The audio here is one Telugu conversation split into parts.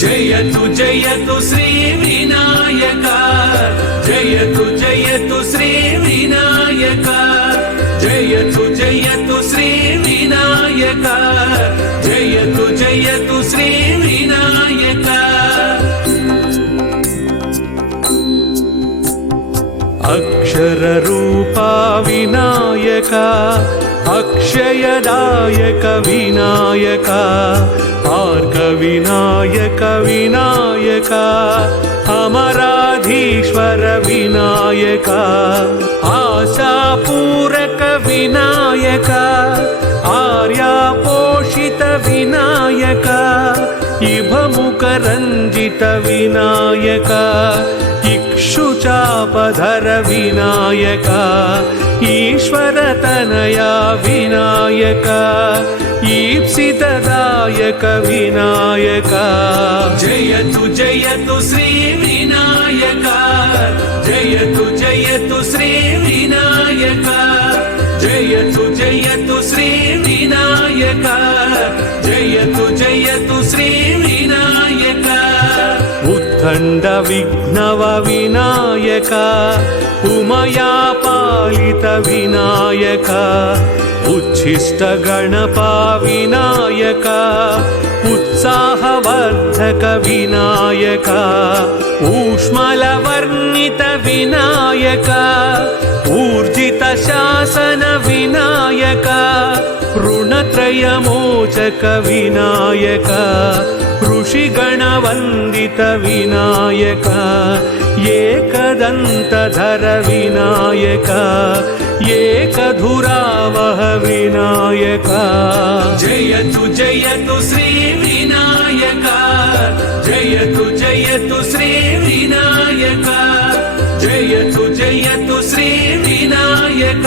జయతు జయతు శ్రీ వినాయక జయతు జయతు శ్రీ వినాయక జయతు జయతు శ్రీ వినాయక జయతు జయతు శ్రీ వినాయక అక్షర రూపా వినాయక అక్షయదాయక వినాయక మార్గ వినాయక వినాయక అమరాధీశ్వర వినాయక ఆశాపూరక వినాయక ఆర్యాపోషిత వినాయక ఇభముఖరంజిత వినాయక ఇక్షుచాపధర వినాయక ఈశ్వరతనయా వినాయక ఈప్సితదాయక వినాయక జయతు జయతు శ్రీ వినాయక జయతు జయతు శ్రీ వినాయక జయతు జయతు శ్రీ వినాయక జయతు జయతు శ్రీ వినాయక ఉత్కంఠ విఘ్నవ వినాయక ఉమయా పాలిత వినాయక ఉచ్ఛిష్ట గణపా వినాయక ఉత్సాహవర్ధక వినాయక ఊష్మల వర్ణిత వినాయక ఊర్జిత శాసన వినాయక ऋणत्रयमोचक विनायक ऋषिगणवन्दित विनायक एकदन्तधर विनायक एकदुरावह विनायक जयतु जयतु श्री विनायक जयतु जयतु श्री विनायक जयतु जयतु श्री विनायक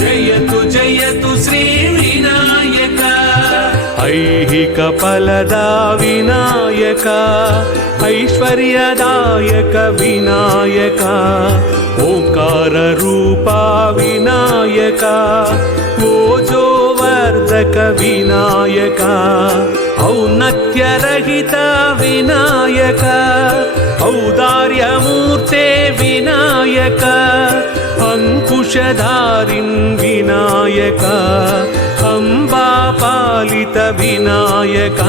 जयतु जयतु श्री विनायक ऐहिक फलदा विनायक ऐश्वर्यदायक विनायक ओंकार रूपा विनायक ओजोवर्धक विनायक औन्नत्यरहित विनायक औदार्यमूर्ते विनायक अंकुशधारिन् विनायक अम्बापालित विनायक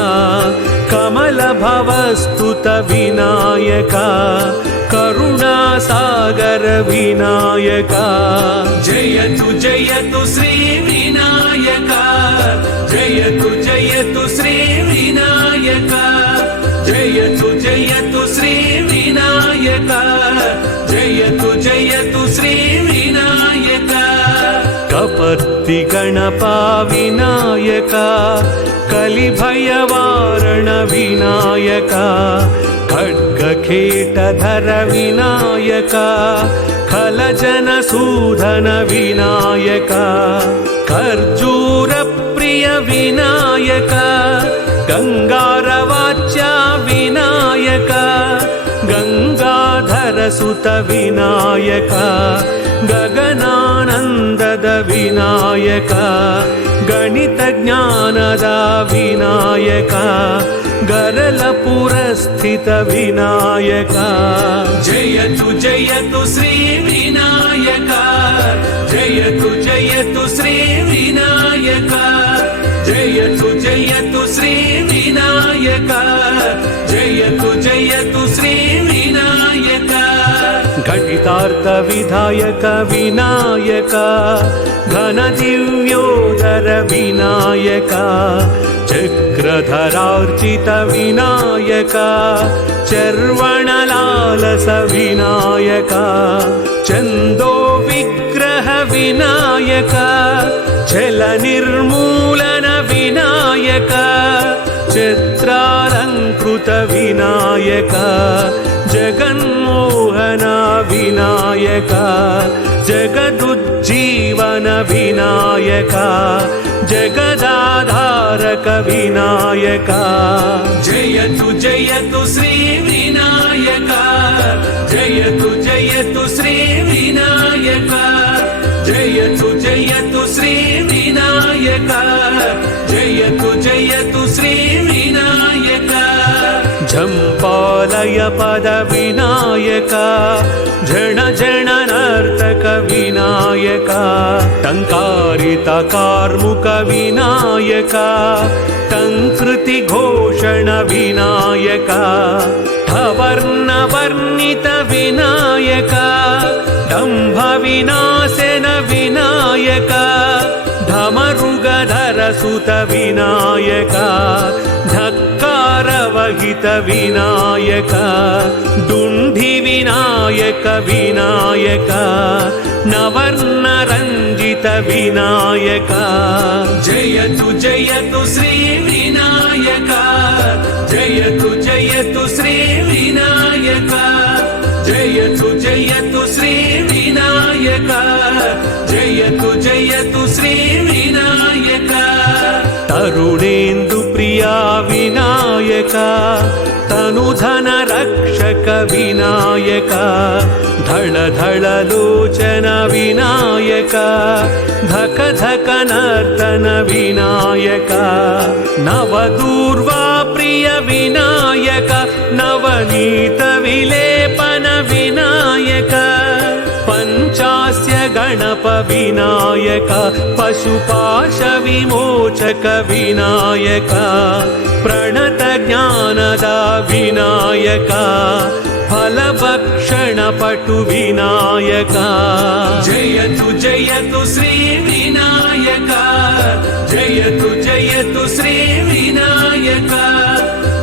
कमलभवस्तुत विनायक करुणासागर विनायक जयतु जयतु श्री विनायक जयतु जयतु श्री विनायक जयतु जयतु श्री विनायक जयतु जयतु श्री विनायक कपर्ति गणपा विनायक कलिभयवारण विनायक खड्गखेटधर विनायक खलजनसूदन विनायक कर्जूरप्रिय विनायक गंगारवाच्या विनायक गंगाधरसुत विनायक गगनानंदद विनायक गणितज्ञानद विनायक गरलपुरस्थित विनायक जयतु जयतु श्री विनायक जयतु जयतु श्री विनायक जयतु जयतु श्री विनायक जयतु जयतु श्री विनायक घटितार्थ विधायक विनायक घन दिव्योदर विनायक चक्रधरार्चित विनायक चर्वणलालस विनायक चंदो विग्रह विनायक जल निर्मूलन विनायक चित्रालंकृत विनायक जगन्मोहन विनायक जगदुज्जीवन विनायक जगदाधारक विनायक जयतु जयतु श्री विनायक जयतु जयतु श्री विनायक जयतु जयतु श्री विनायक जयतु जयतु श्री विनायक झम्पालय पद विनायक झण झण नर्तक विनायक टङ्कारित कार्मुक विनायक टङ्कृति घोषण विनायक वर्ण वर्णित विनायक दम्भ विनाशन विनायक धमरुगधर सुत विनायक धक्कारवहित विनायक दुण्डि विनायक विनायक नवर्ण रञ्जित विनायक जयतु श्री विनायक जयतु श्री विनायक जयतु श्री विनायक जयतु श्री विनायक तरुणेन्दु प्रिया विनायक तनुधन रक्षक विनायक धळ धळ लोचन विनायक धक धक नर्तन विनायक नवदूर्वा प्रिय विनायक नवनीत विलेपन विनायक पंचास्य गणप विनायक पशुपाश विमोचक विनायक प्रणत ज्ञानद विनायक फलभक्षण पटु विनायक जयतु श्री विनायक जयतु श्री विनायक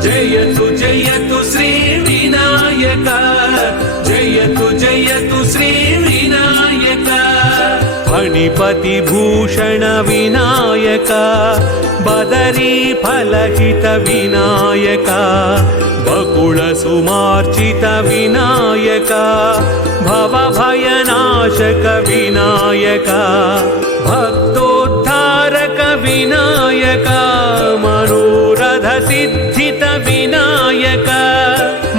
जयतु श्री विनायक जयतु श्री विनायक फणिपति भूषण विनायक बदरी फलहित विनायक बकुल सुमार्चित विनायक भवभयनाशक विनायक भक्तोद्धारक विनायक मनोरथ सिद्धित विनायक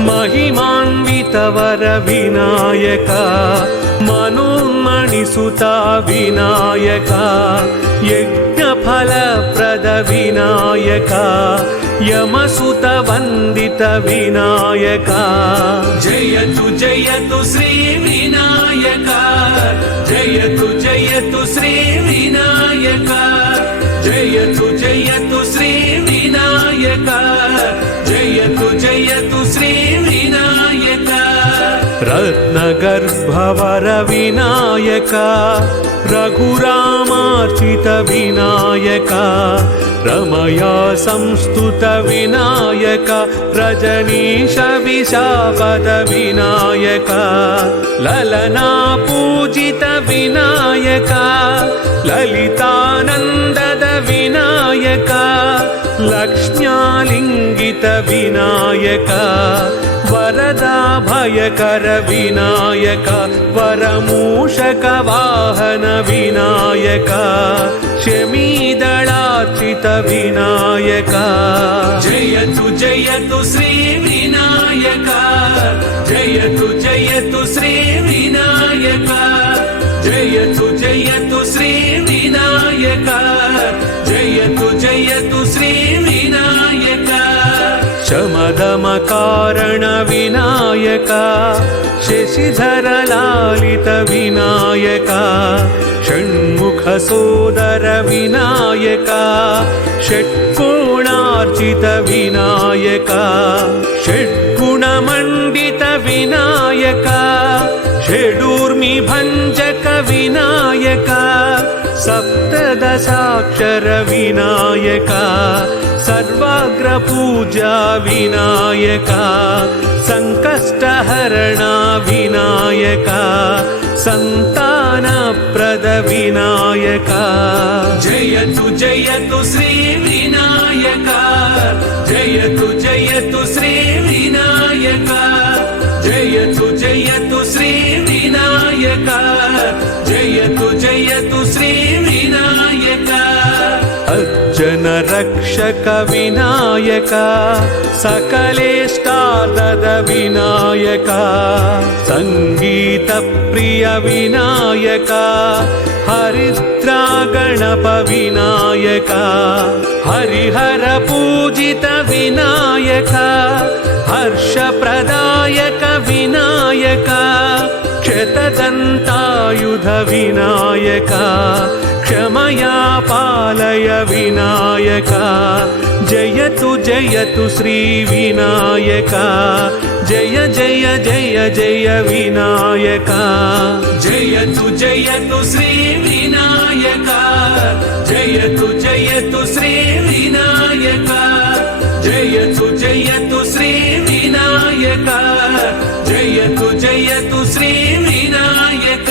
महिमान्वित वर विनायक मनोन्मणिसुता विनायक यज्ञफलप्रद विनायक यमसुत वन्दित विनायक जयतु श्री विनायक जयतु श्री विनायक जयतु श्री विनायक जयतु श्री विनायक रत्नगर्भवर विनायक रघुरामार्चित विनायक रमया संस्तुत विनायक रजनीश विशापद विनायक ललना पूजित विनायक ललितानन्दद विनायक लक्ष्म्यालिङ्गित विनायक वरदा भयकर विनायक वरमूषक वाहन विनायक शमीदलार्चित विनायक जयतु श्री विनायक जयतु श्री विनायक जयतु श्री विनायक जयतु श्री विनायक शमदम कारण विनायक शशिधर लालित विनायक षण्मुख सोदर विनायक षट्कोणार्चित विनायक षड्गुणमण्डित विनायक षडूर्मि भञ्जक विनायक सप्तदशाक्षर विनायक सर्वाग्र पूजा विनायक संकष्टहरण विनायक संतानप्रद विनायक जयतु श्री विनायक जयतु श्री विनायक जयतु श्री विनायक जयतु श्री विनायक अज्जन रक्षक विनायक सकलेष्टादद विनायक संगीत प्रिय विनायक हरिद्रा गणप विनायक हरिहर पूजित विनायक हर्षप्रदायक विनायक क्षतदन्तायुध विनायक क्षमया पालय विनायक जयतु जयतु श्री विनायक जय जय जय जय विनायक जयतु जयतु श्री विनायक जयतु जयतु श्री विनायक जयतु जयतु श्री विनायक जयतु जयतु श्री विनायक